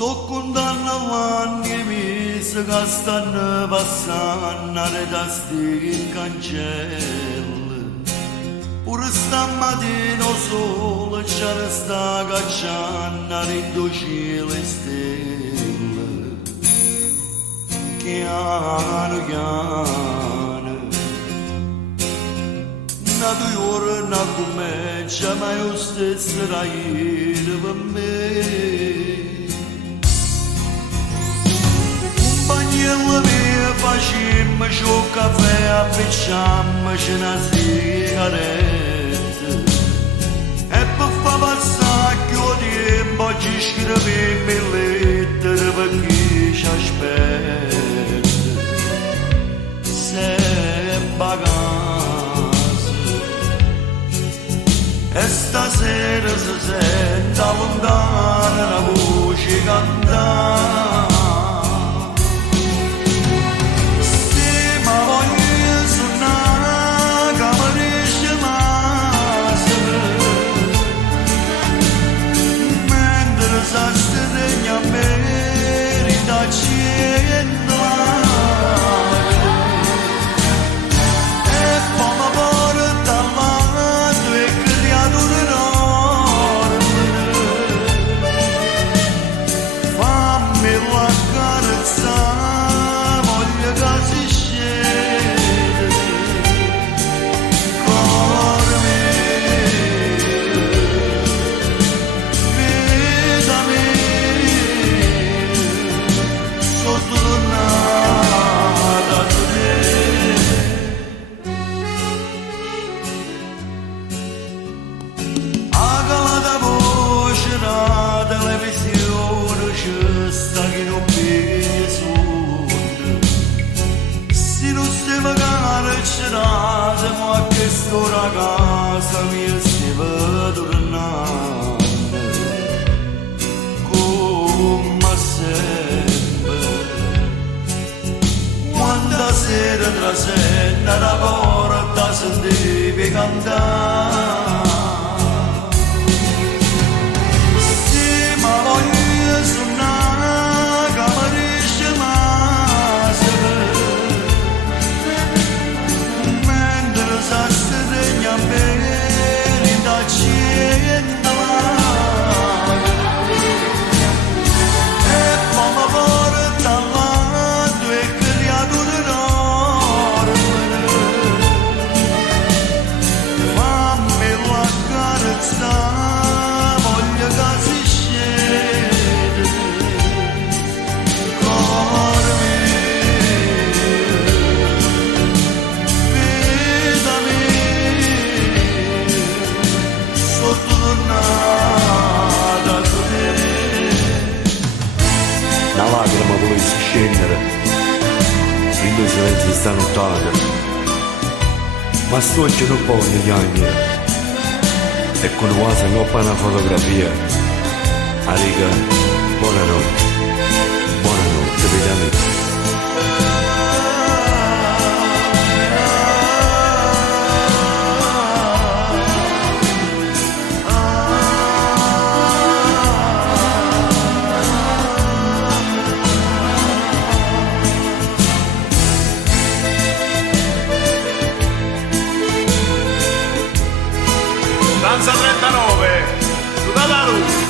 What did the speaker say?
Sto condannando i miei che stanno passando da sti cancelli. Pure stamattina sole c'è sta cacciando in cielo e stelle. Piano piano, una 2 ore non comincia, ma io stesso da ieri per me. Bagnella mia facciamo ciò caffè, appicciamoci una sigaretta. E per far passare più tempo ci scriviamo lettere per chi ci aspetta. Sempre a casa. E stasera si sente lontana una voce cantare. Siamo a questo ragazza mia si va tornando come sempre. Quando sera trasenda la porta sentivi cantare. Sì, ma voglio suonare camarisce Una lacrima volesse scendere in due silenzi stanottata, ma sto oggi non può piangere e con quasi non fa una fotografia. A riga, buonanotte, vedami. Danza 39, tutta la luce.